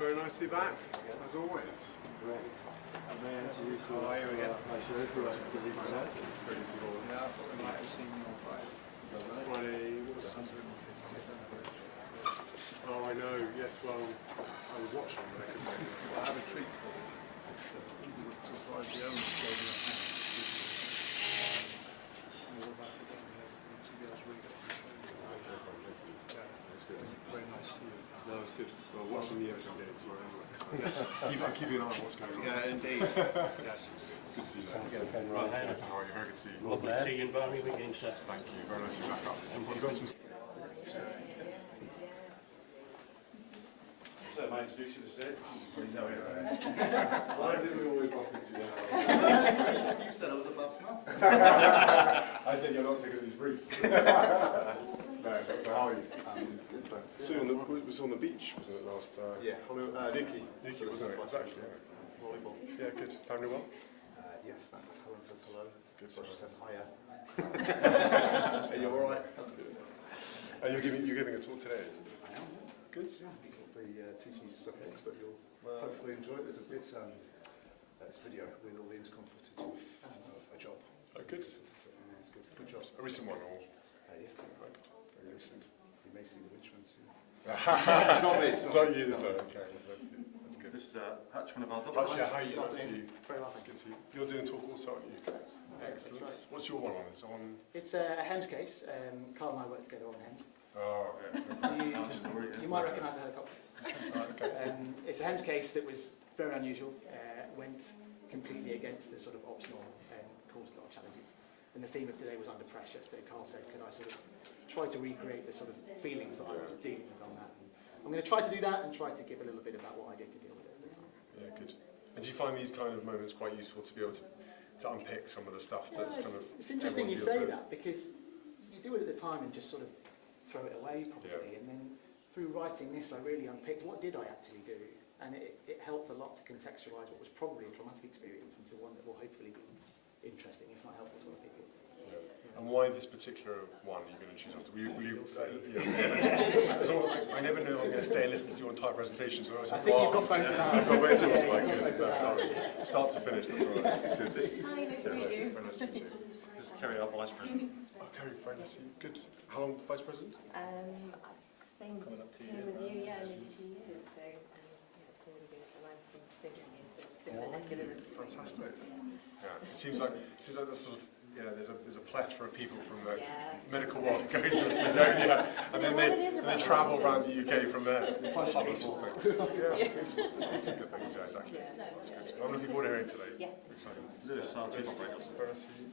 Very nice to be back, as always. Great. May I introduce you? How are you again? My show, who I believe you know. Great to see you all. Yeah, I thought we might have seen you on Friday. Friday, what was it? Oh, I know, yes, well, I was watching, but I couldn't make it. I have a treat for you. You would surprise the owners gave me a hat. More about it than you guys read it. Yeah, It's good. very nice to see you. No, it's good. Well, watching the Everton games were anyway. So I'm keeping an eye on what's going on. Yeah, indeed. Yes. It's good to see you there. Get a pen Right, right. how are you? Very good to see you. Lovely to see you in Birmingham again, sir. Thank you. Very nice to be back up. You've got some. So, my introduction is it. Why is it we always bump into you now? You said I was about to know. I said you're not sick of these briefs. No, so how are you? So it was on the beach, wasn't it, last? Yeah, Nikki. Nikki was there, exactly. Yeah. Volleyball. Yeah, good. Family well? Yes, thanks. Helen says hello. Good. So she says hiya. So you're all right? That's good. You're giving a talk today. I am. Good. I'll be teaching you subjects, but you'll hopefully enjoy it. There's a bit, this video with all the intercom footage of a job. Oh, good. It's good. Good job. A recent one, or Yeah. right. Very recent. You may see the rich one soon. It's not me. It's not you this time. Okay, that's good. This is Hutch, one of our Hutch, doctors. yeah, how are you? Good to see you. Very well, thank Good to see you. You're doing talk also, aren't you? Excellent. That's right. What's your one on? It's on. It's a HEMS case. Carl and I work together on HEMS. Oh, yeah. You might recognise the helicopter. Okay. It's a HEMS case that was very unusual, went completely against the sort of ops norm and caused a lot of challenges. And the theme of today was under pressure, so Carl said, could I sort of try to recreate the sort of feelings that I was dealing with on that. And I'm going to try to do that and try to give a little bit about what I did to deal with it at the time. Yeah, good. And do you find these kind of moments quite useful to be able to unpick some of the stuff that's kind of It's interesting you everyone say deals with? that, because you do it at the time and just sort of throw it away probably, and then through writing this I really unpicked what did I actually do, and it helped a lot to contextualise what was probably a traumatic experience into one that will hopefully be interesting, if not helpful to other people. Yeah. And why this particular one are you going to choose? I never know I'm going to stay and listen to your entire presentation, so I think you've got both now. I've got both of them, so good. Start to finish, that's all right. It's good. Hi, nice to meet you. Very nice to meet you. This is Kerry, our Vice President. Oh, Kerry, very nice to meet you. Good. How long Vice President? Same Coming up 2 same years as now. you, yeah, nearly 2 years. So yeah, it's been really good. And I'm from Stadium here, so Fantastic. Yeah, it seems like there's sort of there's a plethora of people from the medical world who go to Snowdonia, and then they travel around the UK from there. It's like hub of all things. Yeah, it's a good thing. Yeah, exactly. That's good. I'm looking forward to hearing it today. Yeah. Exciting. Lewis, our Chief Operating Officer. Very nice to see you.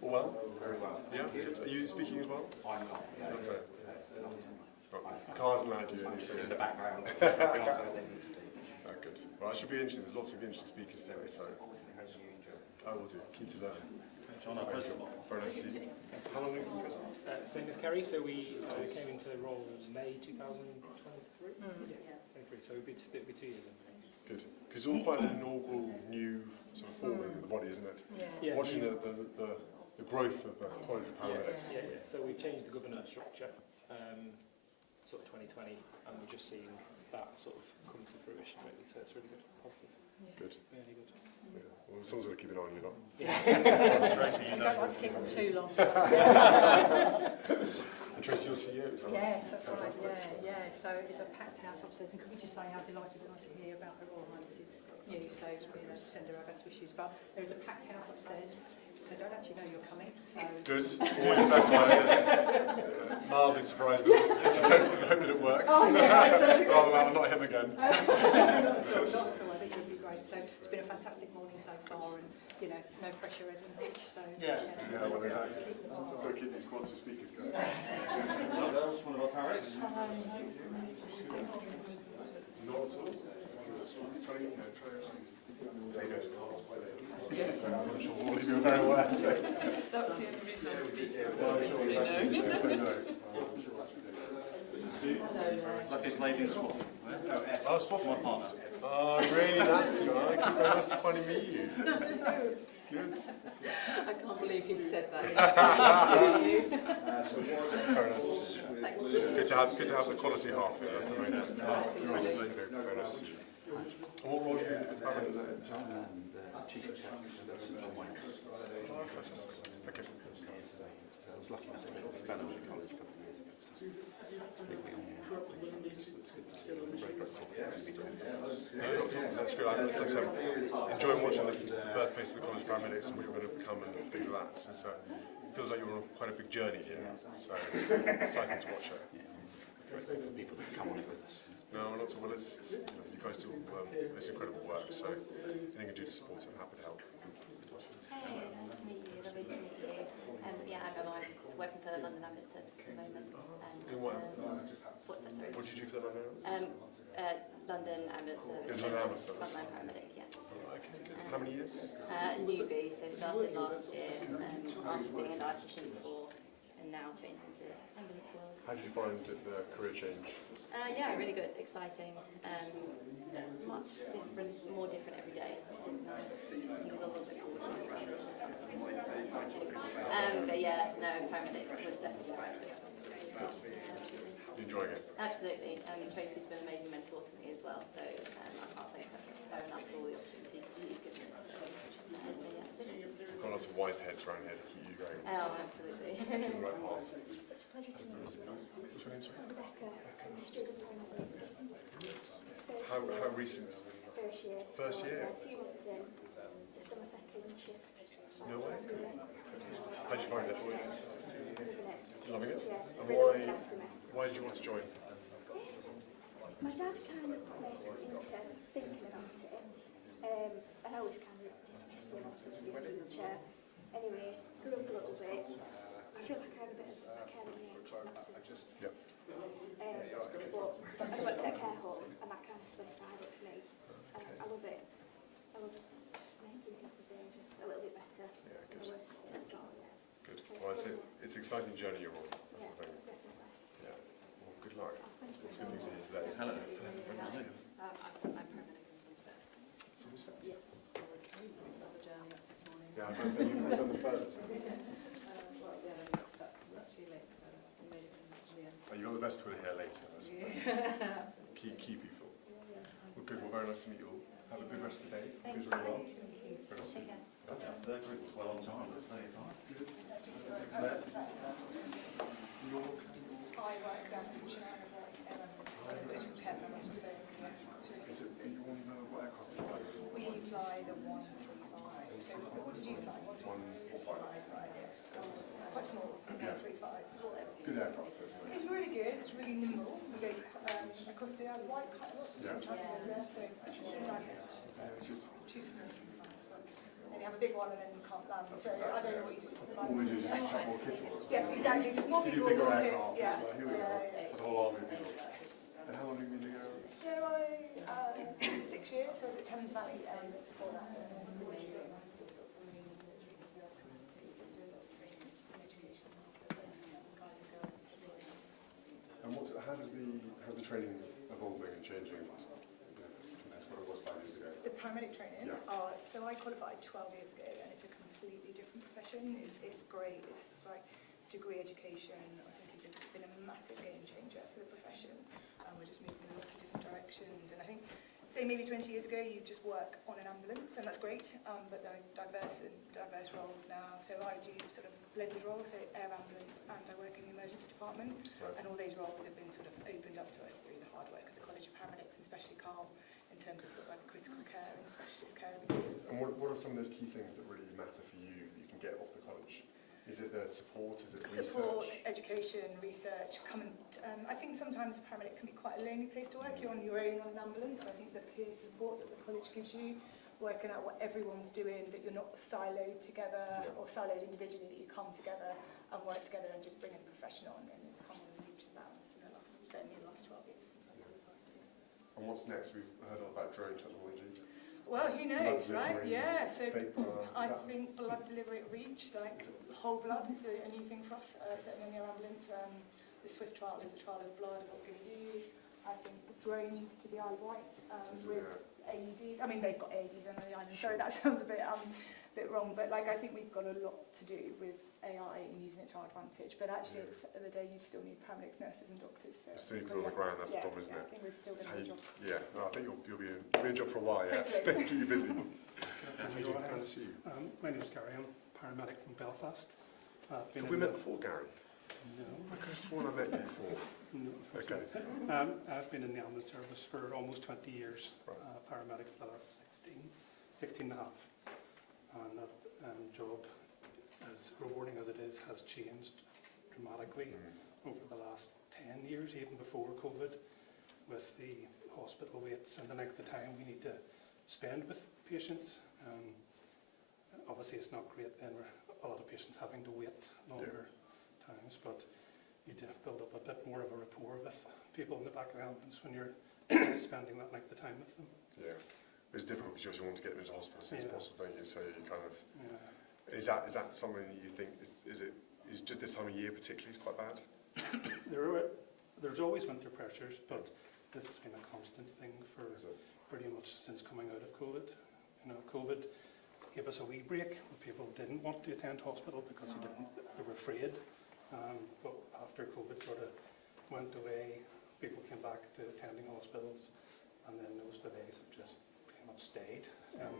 All well? Very well. Yeah. Good. Are you speaking as well? I'm not. Cars allowed you in the background. Good. Well, that should be interesting. There's lots of interesting speakers today, so I will do. Keen to learn. John, our President. Very nice to see you. How long have you been president? Same as Kerry, so we came into role in May 2023. Yeah, 23. So it'll be 2 years in May. Good. Because it's all quite an inaugural new sort of form within the body, isn't it? Yeah. Watching the growth of the College of Paramedics. Yeah. So we've changed the governance structure, sort of 2020, and we're just seeing that sort of come to fruition really. So it's really good, positive. Good. Really good. Yeah. Well, someone's got to keep an eye on you, lot. Tracy, you I know. don't want to keep them too long. And Tracy, you're CEO, is that right? Yes, that's right. Yeah. So it's a packed house upstairs, and could we just say how delighted we are to hear about the Royal Highnesses news? So send her our best wishes. But there is a packed house upstairs. They don't actually know you're coming. So Good. Always the best one. Mildly surprised them. I hope that it works. Oh, yeah, absolutely. Rather than not him again. not at all. I think it'll be great. So it's been a fantastic morning so far, and no pressure at the pitch. So Yeah, well, exactly. I've got to keep these quads of speakers going. Girls, one of our paramedics. Not at all. Say no to the hospital. Yes. I'm sure all of you are very aware. So. that's the only reason I'm speaking. Well, I'm sure exactly. Say no. Luckiest lady in Swaffham. Oh, Swaffham. My partner. Oh, really? That's you. I keep very nice to finally meet you. Good. I can't believe he said that. It's very nice to see you. Good to have the quality half here. That's the main thing. Very nice to see you. with paramedics? John and Chief Executive of St Wales. Oh, fantastic. Okay. I was lucky to be a fellow at the college a couple of years ago. So really on it's good to see. I'm very grateful for what you're doing. No, not at all. That's good. I like to enjoying watching the birthplace of the College of Paramedics and what you're going to become and things like that. So it feels like you're on quite a big journey here. So it's exciting to watch it. Grateful for people that come on it with us. No, not at all. Well, you guys do this incredible work. So anything you can do to support it, I'm happy to help. Hey, nice to meet you. Lovely to meet you. Yeah, I'm working for the London Ambulance Service at the moment. And, Doing what? What's that, sorry? What did you do for the London? London Ambulance Service. In London Ambulance Service. Frontline paramedic, yeah. Okay, good. How many years? Newbie, so started last year after being a dietitian before, and now trained into ambulance world. How did you find the career change? Yeah, really good, exciting, much different, more different every day, which is nice. Things a little bit more but yeah, no, paramedic was definitely the right choice. You enjoying it? Absolutely, Tracy's been an amazing mentor to me as well, so I can't thank her enough for all the opportunities she's given me. So, We've got lots of wise heads around here to keep you going. oh, absolutely. Keep the right path. Such a pleasure to meet you. What's your name, sorry? Rebecca, I'm a student paramedic. How recent? First year. First So, year? A few months in, just on my second shift. No way. How did you find it? Loving it. Loving it? Yeah, And really looking after me. why did you want to join? My dad kind of put me into thinking about it, and I always kind of dismissed it, wanted to be a teacher. Anyway, grew up a little bit. I feel like I have a bit of a caring nature, not to. Yeah. But I worked at a care home, and that kind of solidified it for me. I love it. I love just making people's day just a little bit better. Yeah, good. The worst bit, so, yeah. Good. Well, it's an exciting journey you're on. That's Yeah, the thing. definitely. Yeah. Well, good luck. Oh, thank you. It's good to see you today. Hello. I'm paramedic in Somerset. Somerset? Yes. So another journey up this morning. Yeah, I was going to say, you've done the furthest. Slightly mixed up actually late, but we made it in the end. Oh, you've got the best people here later. That's the thing. Key people. Well, good. Well, very nice to meet you all. Have a good rest of the day. Thank Goes really well. you. Very nice to Take meet care. you. Third group was well on time. That's 35. I work down in China as a College of Paramedics, so Is it, do you want to know what aircraft you fly? we fly the 135. So what did you fly? 145, right? Yeah. So quite small, 135. Good aircraft, isn't it? It's really good. It's really nimble. We go across the island, quite a lot of Yeah. transfers there, so actually really nice. Too small. Then you have a big one and then you can't land. So I don't know what you do. All we do is just shop more kits on us. Yeah, exactly. Just more Give you people, bigger more aircraft. kids. Yeah. It's like, here we go. It's a whole army of people. And how long have you been doing it? So I 6 years. So I was at Thames Valley before that. And how's the training evolving and changing compared to what it was 5 years ago? The paramedic training? Yeah. So I qualified 12 years ago and it's a completely different profession. It's great. It's like degree education. I think it's been a massive game changer for the profession. We're just moving in lots of different directions. And I think, say maybe 20 years ago, you just work on an ambulance and that's great. But there are diverse roles now. So I do sort of blended roles, so air ambulance and I work in the emergency department. Right. And all those roles have been sort of opened up to us through the hard work of the College of Paramedics, and especially Carl, in terms of sort of like critical care and specialist care. And what are some of those key things that really matter for you that you can get off the college? Is it the support? Is it Support, research? education, research. I think sometimes a paramedic can be quite a lonely place to work. You're on your own on an ambulance. I think the peer support that the college gives you, working out what everyone's doing, that you're not siloed together or siloed individually, that you come together and work together and just bring a profession on, and it's come on leaps and bounds in the last, certainly the last 12 years since I qualified. And what's next? We've heard all about drone technology. Well, who knows, right? delivery, Yeah, so fake blood. I think blood delivery at reach, like whole blood, is a new thing for us, certainly in the ambulance. The SWIFT trial is a trial of blood, what we're going to use. I think drones to the Isle of Wight with AEDs. I mean, they've got AEDs on the island. Sorry, that sounds a bit wrong, but like I think we've got a lot to do with AI and using it to our advantage. But actually, it's, at the end of the day, you still need paramedics, nurses, and doctors. So You still need people on the ground. That's the problem, isn't I it? think we're still It's going how to you, do yeah. No, I think you'll be You've been in a job for a while, yes. Keep you busy. How do you do? Nice to see you. My name is Gary. I'm a paramedic from Belfast. Have we met before, Gary? No. I could have sworn I met you before. No. Okay. I've been in the ambulance service for almost 20 years, paramedic for the last 16 and a half. And that job, as rewarding as it is, has changed dramatically over the last 10 years, even before COVID, with the hospital waits and the length of time we need to spend with patients. Obviously it's not great then, a lot of patients having to wait longer times, but you do build up a bit more of a rapport with people in the back of the ambulance when you're spending that length of time with them. Yeah. It's difficult because you also want to get them into hospital as soon as possible, don't you? So you kind of... Yeah. Is that something that you think, is just this time of year particularly is quite bad? There's always winter pressures, but this has been a constant thing for pretty much since coming out of COVID. You know, COVID gave us a wee break. People didn't want to attend hospital because they were afraid. But after COVID sort of went away, people came back to attending hospitals, and then those delays have just pretty much stayed. At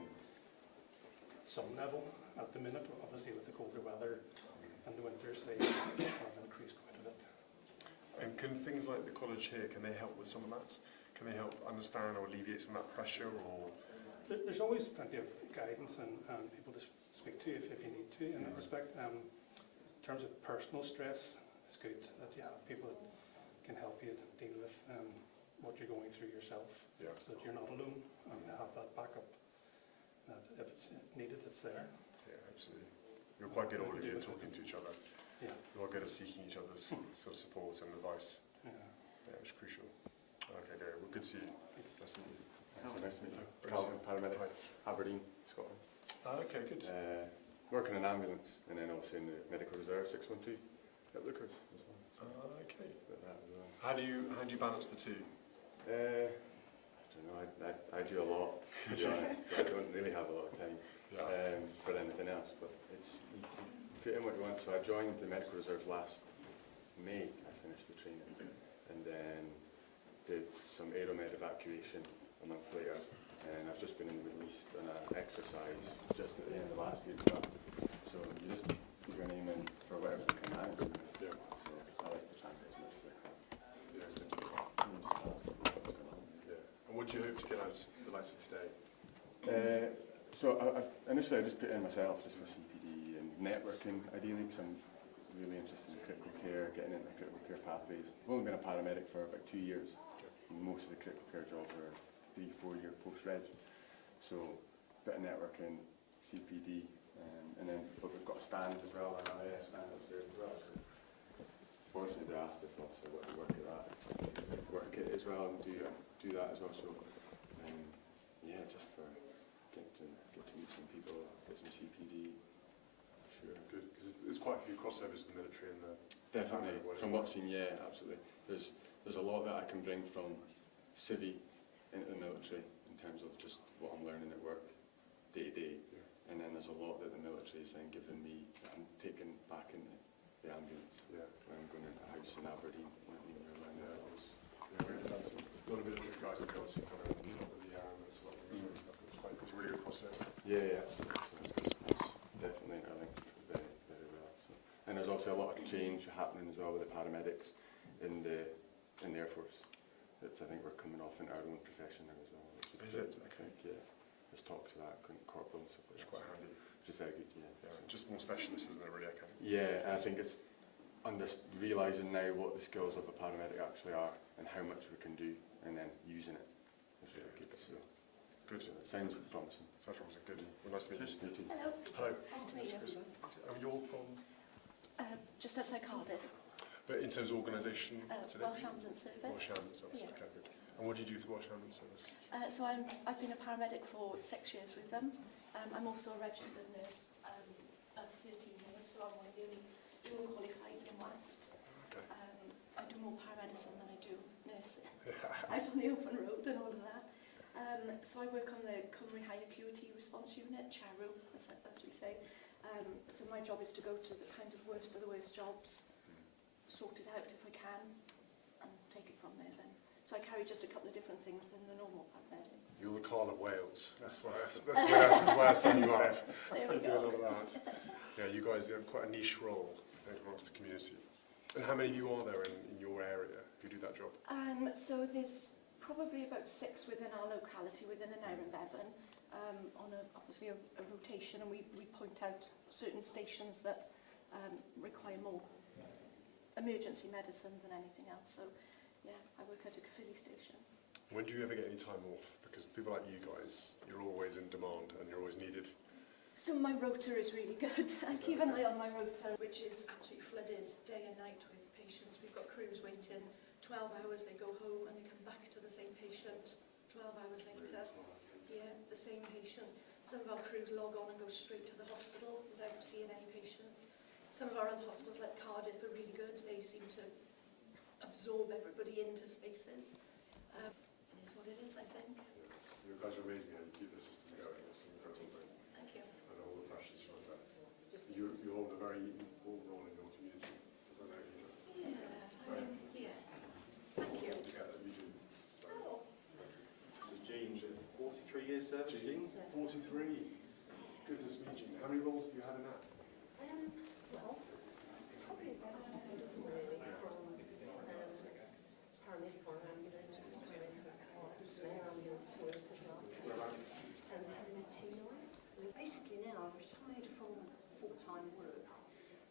some level at the minute, obviously with the colder weather and the winters, they have increased quite a bit. And can things like the college here, can they help with some of that? Can they help understand or alleviate some of that pressure? Or there's always plenty of guidance and people to speak to if you need to in that respect. In terms of personal stress, it's good that you have people that can help you deal with what you're going through yourself, so that you're not alone and have that backup. That if it's needed, it's there. Yeah, absolutely. You're quite good all of you at talking to each other. Yeah. You're good at seeking each other's sort of support and advice. Yeah. Yeah, it's crucial. Okay, Gary, well, good to see you. Nice to meet you. Nice to meet you. Calvin, paramedic, Aberdeen, Scotland. Okay, good. Working in an ambulance, and then obviously in the medical reserve 612 at Lookers as well. Okay. That as well. How do you balance the two? I don't know. I do a lot. To be honest, I don't really have a lot of time for anything else. But it's you put in what you want. So I joined the medical reserves last May. I finished the training, and then did some aeromed evacuation a month later. And I've just been in the Middle East on an exercise just at the end of last year. So you just put your name in for whatever you can handle. So I like to try and get as much as I can. And what do you hope to get out of the likes of today? So initially I just put in myself just for CPD and networking ideally, because I'm really interested in critical care, getting into critical care pathways. I've only been a paramedic for about 2 years. Most of the critical care jobs are 3-4 year post-reg. So a bit of networking, CPD, but we've got a stand as well, an IS stand upstairs as well. So fortunately they asked if obviously I want to work at that, work it as well and do that as well. So just for get to meet some people, get some CPD. Sure. Good, because there's quite a few crossovers in the military and the... Definitely, from what I've seen, yeah, absolutely. There's a lot that I can bring from civvy into the military in terms of just what I'm learning at work day to day, and then there's a lot that the military is then giving me that I'm taking back into the ambulance when I'm going into a house in Aberdeen. We had a lot of military guys and girls who come out and shop with the ambulance and stuff. It's a really good crossover. Yeah. It's definitely interlinked very, very well. So. And there's also a lot of change happening as well with the paramedics in the Air Force. I think we're coming off in our own profession now as well. Is it? Okay. Yeah. There's talks of that, corporal and stuff like that. It's quite handy. Which is very good, yeah. Just more specialists, isn't it, really? Okay. Yeah, and I think it's realising now what the skills of a paramedic actually are and how much we can do, and then using it is really good. So, good. So it sounds promising. Sounds promising. Good. Well, nice to meet you. Hello. Hello. Nice to meet you. You're from? Just outside Cardiff. But in terms of organisation today? Welsh Ambulance Service. Welsh Ambulance Service, okay, good. And what do you do for Welsh Ambulance Service? So I've been a paramedic for 6 years with them. I'm also a registered nurse of 13 years, so I'm one of the only dual qualified in West. Okay. I do more paramedicine than I do nursing. Out on the open road and all of that. So I work on the Cymru High Acuity Response Unit, CHARU, as we say. So my job is to go to the kind of worst of the worst jobs, sort it out if I can, and take it from there then. So I carry just a couple of different things than the normal paramedics. You're the Carl of Wales. That's why I send you up. There we You do a go. lot of that. Yeah, you guys have quite a niche role, I think, amongst the community. And how many of you are there in your area who do that job? So there's probably about 6 within our locality, within an hour in Bevan, on obviously a rotation, and we point out certain stations that require more emergency medicine than anything else. So yeah, I work at a Caerphilly station. When do you ever get any time off? Because people like you guys, you're always in demand and you're always needed. So my rota is really good. I keep an eye on my rota. which is absolutely flooded day and night with patients. We've got crews waiting 12 hours, they go home and they come back to the same patient 12 hours later. Yeah, the same patients. Some of our crews log on and go straight to the hospital without seeing any patients. Some of our other hospitals like Cardiff are really good. They seem to absorb everybody into spaces. It is what it is, I think. You guys are amazing and you keep the system going. It's incredible. Thank you. And all the pressures from that. You hold a very important role in your community, as I know you do. Yeah. Thank you. Yeah, that you do. So, So Jean, with 43 years service, Jean? 43. Goodness me, Jean. How many roles have you had in that? Well, probably about half a dozen really, from paramedic or ambulance, some air ambulance work as well, Whereabouts? and paramedic team work. Basically now I've retired from full-time work,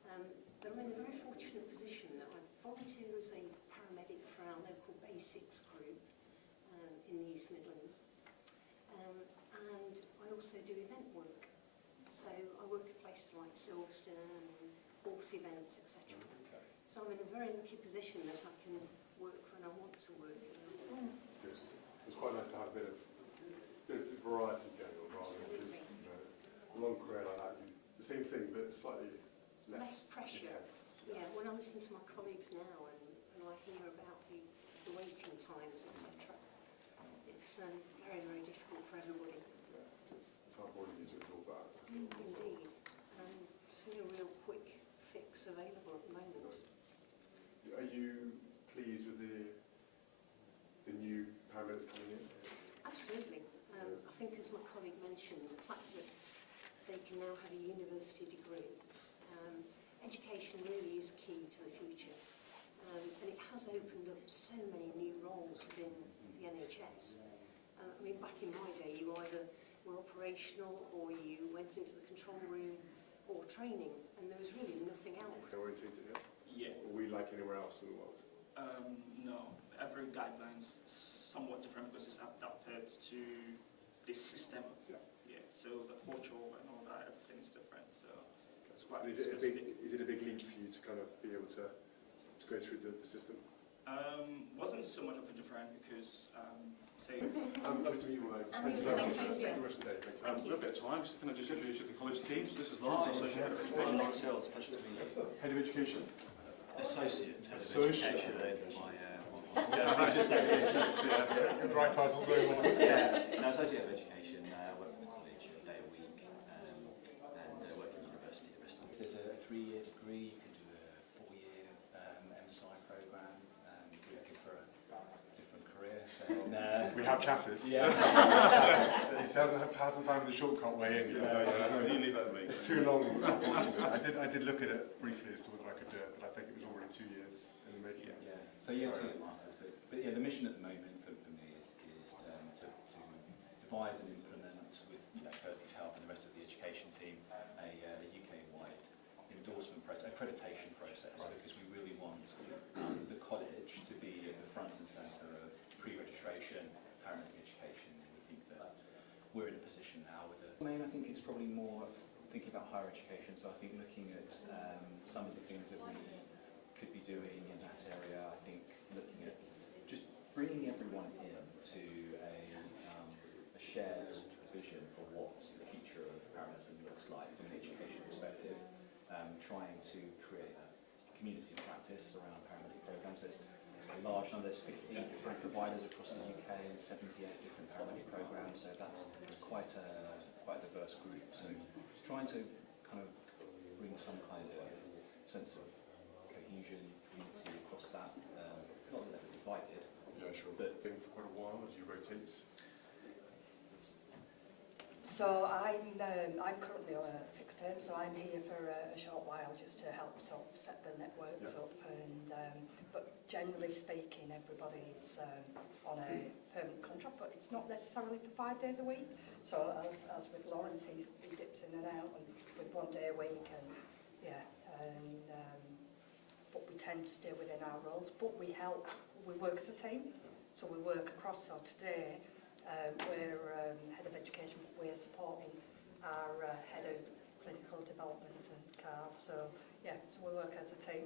but I'm in a very fortunate position that I volunteer as a paramedic for our local basics group in the East Midlands, and I also do event work. So I work at places like Silverstone and horse events, etc. So I'm in a very lucky position that I can work when I want to work. Good. It's quite nice to have a bit of variety going on rather than just a long career like that. The same thing, but slightly less Pressure. intense. Yeah, when I listen to my colleagues now and I hear about the waiting times, etc., it's very, very difficult for everybody. Yeah, it's hard for you to absorb that. Indeed. There's no real quick fix available at the moment. Are you pleased with the new paramedics coming in? Absolutely. I think, as my colleague mentioned, the fact that they can now have a university degree. Education really is key to the future, and it has opened up so many new roles within the NHS. I mean, back in my day, you either were operational or you went into the control room or training, and there was really nothing else. Orientated here? Yeah. Or we like anywhere else in the world? No, every guidelines somewhat different because it's adapted to this system. Yeah. Yeah. So the portal and all that, everything is different. So it's quite Is specific. it a big leap for you to kind of be able to go through the system? Wasn't so much of a different because say. Lovely to meet you all. And Thank you very thank much. you. Have a good rest of the day. Thanks. A little bit of time, so can I just introduce you to the college teams? This is Lawrence, Associate Head of Education. Mark Sells, pleasure to meet you. Head of Education. Associate Head of Associate. Education. Good right titles, very well. Yeah, no, Associate Head of Education, work at the college a day a week, and work at university at Bristol. There's a 3-year degree, you can do a 4-year MSci programme, if you're looking for a different career. Then, We have chatted. yeah. He hasn't found the shortcut way in. You leave that to me. It's too long, unfortunately. I did look at it briefly as to whether I could do it, but I think it was already 2 years in the making. Yeah, so year 2 at Masters, but yeah, the mission at the moment for me is to devise and implement with Kirsty's help and the rest of the education team a UK-wide endorsement process, accreditation process, because we really want the college to be at the front and centre of pre-registration paramedic education, and we think that we're in a position now with I think it's probably more thinking about higher education, so I think looking at some of the things that we could be doing in that area. I think looking at just bringing everyone into a shared vision for what the future of paramedicine looks like from an education perspective, trying to create a community of practice around paramedic programs. There's a large number, there's 15 different providers across the UK and 78 different paramedic programs, so that's quite a diverse group. So trying to kind of bring some kind of sense of cohesion, unity across that, not that they're divided. Yeah, sure. But been for quite a while, as you rotate. So I'm currently on a fixed term, so I'm here for a short while just to help sort of set the networks up. And but generally speaking, everybody's on a permanent contract, but it's not necessarily for 5 days a week. So as with Lawrence, he dips in and out, and with 1 day a week, and but we tend to stay within our roles. But we work as a team, so we work across. So today. We're head of education, but we're supporting our head of clinical development and CAR. So yeah, so we work as a team.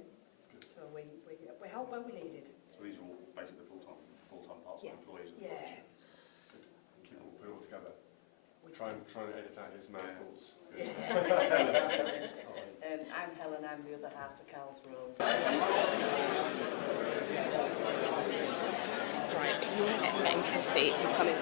Good. So we help where we needed. So these are all basically full-time part-time employees. Yeah. Good. Keep all, put it all together. Try and edit out his mad thoughts. I'm Helen, I'm the other half of Carl's role. Right, if you want to get into a seat, he's coming.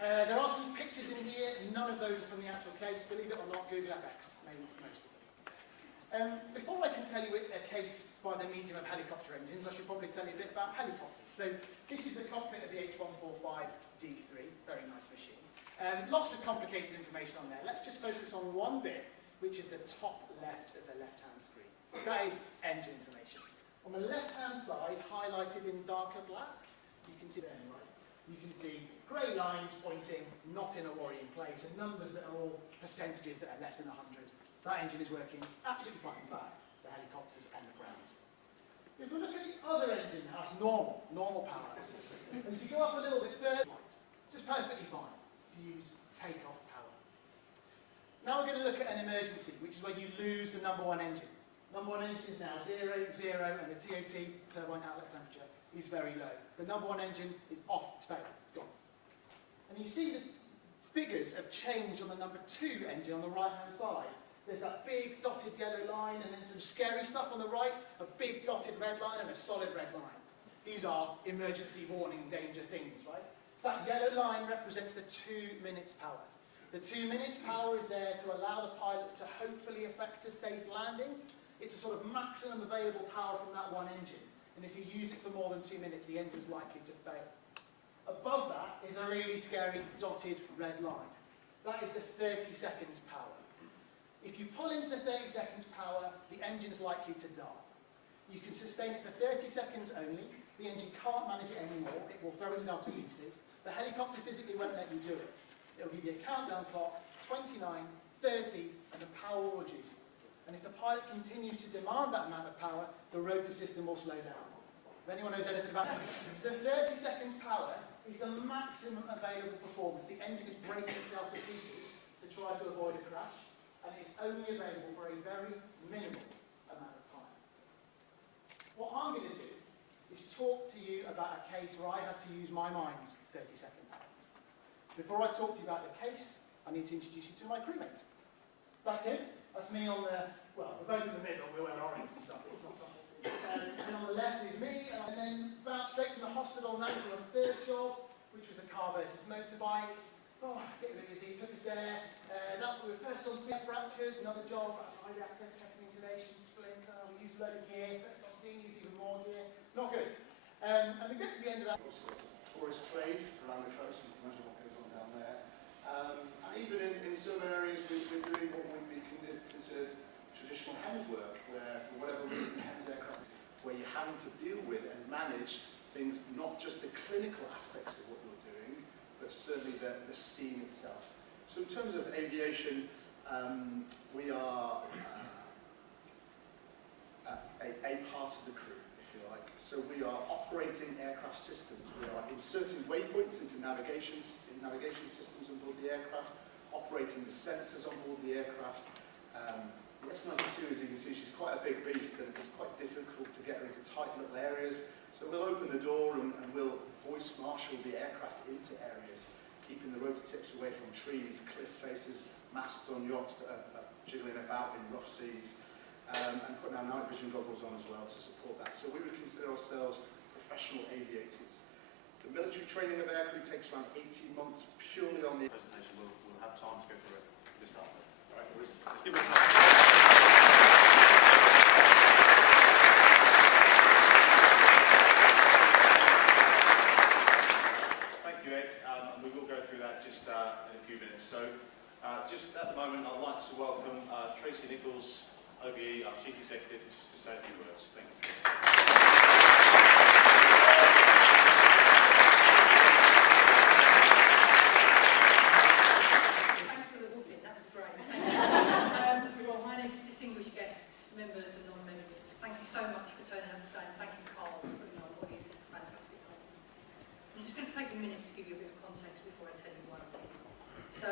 There are some pictures in here, none of those are from the actual case, believe it or not, Google FX made most of them. Before I can tell you a case by the medium of helicopter engines, I should probably tell you a bit about helicopters. So this is a cockpit of the H145D3, very nice machine. Lots of complicated information on there. Let's just focus on one bit, which is the top left of the left-hand screen. That is engine information. On the left-hand side, highlighted in darker black, you can see there, right? You can see grey lines pointing not in a worrying place, and numbers that are all percentages that are less than 100. That engine is working absolutely fine. In fact, the helicopter's on the ground. If we look at the other engine, that's normal power. And if you go up a little bit further, just perfectly fine to use takeoff power. Now we're going to look at an emergency, which is where you lose the number one engine. Number one engine is now 0, 0, and the TOT, turbine outlet temperature, is very low. The number one engine is off, it's failed, it's gone. And you see the figures have changed on the number 2 engine on the right-hand side. There's that big dotted yellow line, and then some scary stuff on the right, a big dotted red line and a solid red line. These are emergency warning danger things, right? So that yellow line represents the 2 minutes power. The 2 minutes power is there to allow the pilot to hopefully effect a safe landing. It's a sort of maximum available power from that one engine. And if you use it for more than 2 minutes, the engine's likely to fail. Above that is a really scary dotted red line. That is the 30 seconds power. If you pull into the 30 seconds power, the engine's likely to die. You can sustain it for 30 seconds only. The engine can't manage it anymore. It will throw itself to pieces. The helicopter physically won't let you do it. It will give you a countdown clock, 29, 30, and the power will reduce. And if the pilot continues to demand that amount of power, the rotor system will slow down. If anyone knows anything about that, the 30 seconds power is the maximum available performance. The engine is breaking itself to pieces to try to avoid a crash, and it's only available for a very minimal amount of time. What I'm going to do is talk to you about a case where I had to use my mind's 30 second power. Before I talk to you about the case, I need to introduce you to my crewmate. That's him. That's me on the, well, we're both in the middle, we're wearing orange and stuff, it's not something. And on the left is me, and then bounced straight from the hospital now to a third job, which was a car versus motorbike. Oh, getting a bit busy, took us there. We were first on scene fractures, another job, high access testing installation, splinter, we used a load of gear, first on scene, used even more gear. It's not good. And we get to the end of that. It's a tourist trade around the coast, you can imagine what goes on down there. And even in some areas, we're doing what would be considered traditional HEMS work, where for whatever reason HEMS aircraft, where you're having to deal with and manage things, not just the clinical aspects of what you're doing, but certainly the scene itself. So in terms of aviation, we are So we are operating aircraft systems. We are inserting waypoints into navigation systems on board the aircraft, operating the sensors on board the aircraft. The S92, as you can see, she's quite a big beast, and it's quite difficult to get her into tight little areas. So we'll open the door and we'll voice marshal the aircraft into areas, keeping the rotor tips away from trees, cliff faces, masts on yachts that are jiggling about in rough seas, and putting our night vision goggles on as well to support that. So we would consider ourselves professional aviators. The military training of aircrew takes around 18 months purely on the presentation. We'll have time to go through it just after. All right, let's do it. Just at the moment, I'd like to welcome Tracy Nichols, OBE, our Chief Executive, just to say a few words. Thank you. Thanks for the whooping, that was great. Your Royal Highness, distinguished guests, members and non-members, thank you so much for turning up today, and thank you, Carl, for putting on what is a fantastic conference. I'm just going to take a minute to give you a bit of context before I tell you why I'm here. So,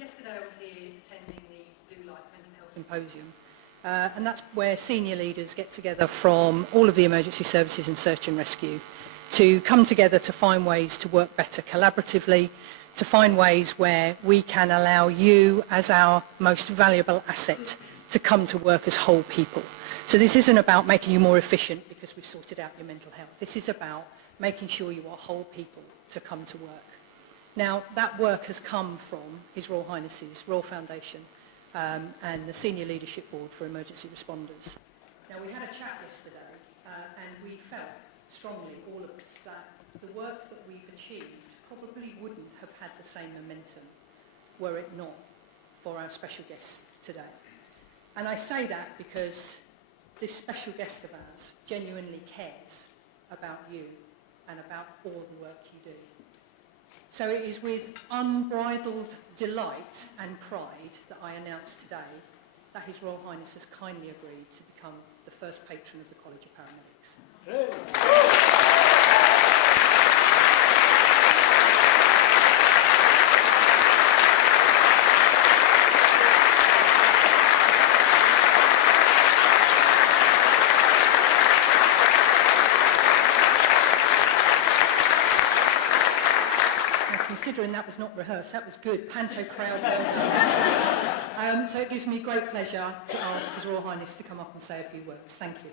yesterday I was here attending the Blue Light Mental Health Symposium, and that's where senior leaders get together from all of the emergency services and search and rescue to come together to find ways to work better collaboratively, to find ways where we can allow you as our most valuable asset to come to work as whole people. So this isn't about making you more efficient because we've sorted out your mental health. This is about making sure you are whole people to come to work. Now, that work has come from His Royal Highness's Royal Foundation and the Senior Leadership Board for Emergency Responders. Now, we had a chat yesterday and we felt strongly, all of us, that the work that we've achieved probably wouldn't have had the same momentum were it not for our special guest today. And I say that because this special guest of ours genuinely cares about you and about all the work you do. So it is with unbridled delight and pride that I announce today that His Royal Highness has kindly agreed to become the first patron of the College of Paramedics. Considering that was not rehearsed, that was good, panto crowd. So it gives me great pleasure to ask His Royal Highness to come up and say a few words. Thank you.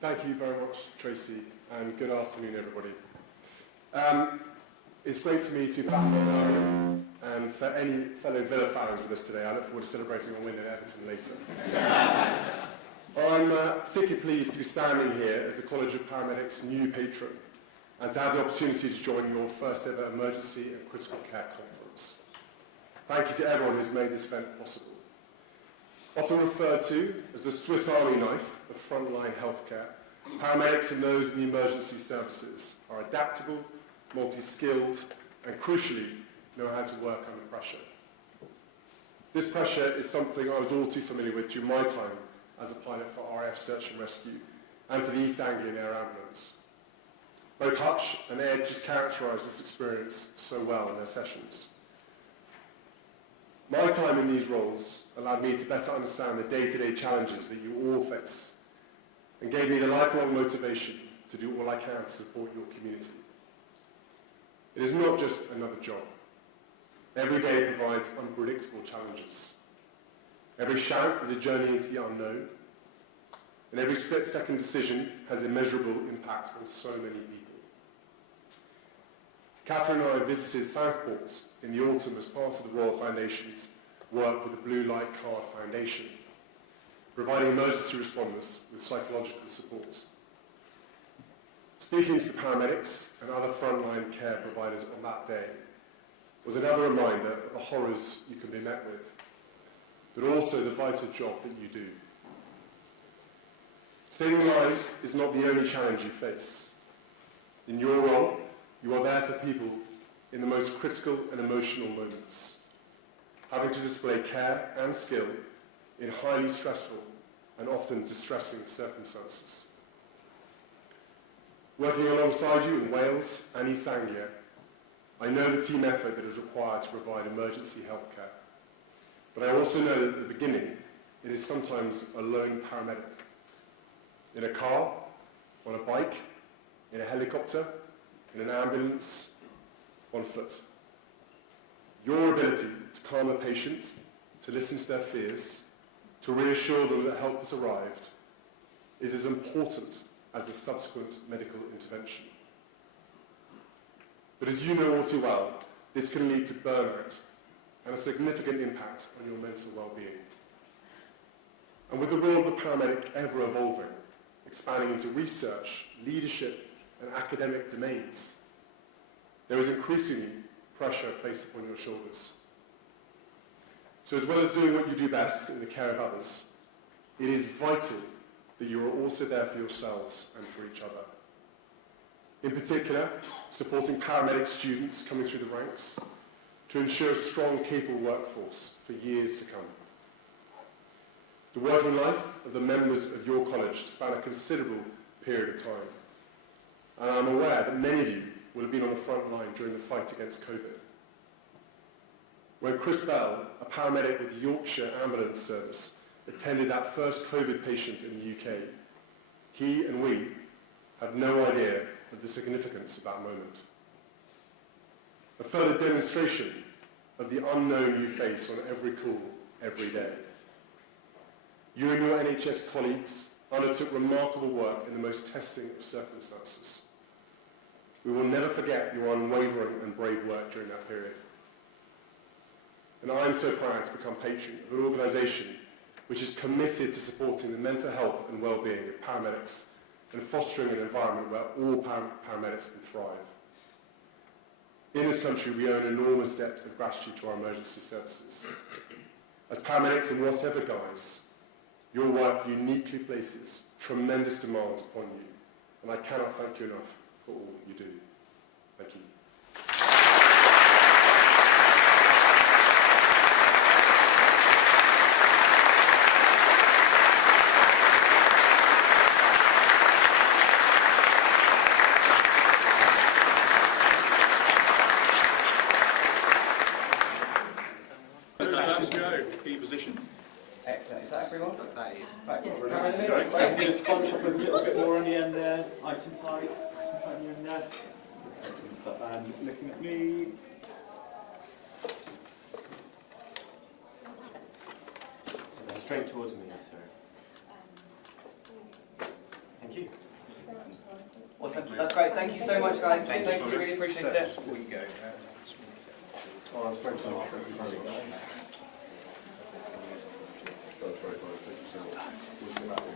Thank you very much, Tracy, and good afternoon, everybody. It's great for me to be back in Birmingham, and for any fellow Villa fans with us today, I look forward to celebrating a win at Everton later. I'm particularly pleased to be standing here as the College of Paramedics' new patron, and to have the opportunity to join your first ever emergency and critical care conference. Thank you to everyone who's made this event possible. Often referred to as the Swiss Army knife of frontline healthcare, paramedics and those in the emergency services are adaptable, multi-skilled, and crucially, know how to work under pressure. This pressure is something I was all too familiar with during my time as a pilot for RAF Search and Rescue and for the East Anglian Air Ambulance. Both Hutch and Ed just characterised this experience so well in their sessions. My time in these roles allowed me to better understand the day-to-day challenges that you all face and gave me the lifelong motivation to do all I can to support your community. It is not just another job. Every day provides unpredictable challenges. Every shout is a journey into the unknown, and every split-second decision has immeasurable impact on so many people. Catherine and I visited Southport in the autumn as part of the Royal Foundation's work with the Blue Light Card Foundation, providing emergency responders with psychological support. Speaking to the paramedics and other frontline care providers on that day was another reminder of the horrors you can be met with, but also the vital job that you do. Saving lives is not the only challenge you face. In your role, you are there for people in the most critical and emotional moments, having to display care and skill in highly stressful and often distressing circumstances. Working alongside you in Wales and East Anglia, I know the team effort that is required to provide emergency healthcare. But I also know that at the beginning, it is sometimes a lone paramedic. In a car, on a bike, in a helicopter, in an ambulance, on foot. Your ability to calm a patient, to listen to their fears, to reassure them that help has arrived, is as important as the subsequent medical intervention. But as you know all too well, this can lead to burnout and a significant impact on your mental well-being. And with the role of the paramedic ever evolving, expanding into research, leadership, and academic domains, there is increasingly pressure placed upon your shoulders. So as well as doing what you do best in the care of others, it is vital that you are also there for yourselves and for each other. In particular, supporting paramedic students coming through the ranks to ensure a strong, capable workforce for years to come. The working life of the members of your college span a considerable period of time, and I'm aware that many of you will have been on the front line during the fight against COVID. When Chris Bell, a paramedic with the Yorkshire Ambulance Service, attended that first COVID patient in the UK, he and we had no idea of the significance of that moment. A further demonstration of the unknown you face on every call, every day. You and your NHS colleagues undertook remarkable work in the most testing of circumstances. We will never forget your unwavering and brave work during that period. And I am so proud to become patron of an organisation which is committed to supporting the mental health and well-being of paramedics and fostering an environment where all paramedics can thrive. In this country, we owe an enormous debt of gratitude to our emergency services. As paramedics in whatever guise, your work uniquely places tremendous demands upon you, and I cannot thank you enough for all you do. Thank you. Excellent. Is that everyone? That is. Right. Just punch up a little bit more on the end there. Nice and tight. Nice and tight on the end there. Excellent stuff. And looking at me. Straight towards me, sir. Thank you. Awesome. That's great. Thank you so much, guys. Thank you. Really appreciate it. Before you go. Thank you very much. Thank you so much.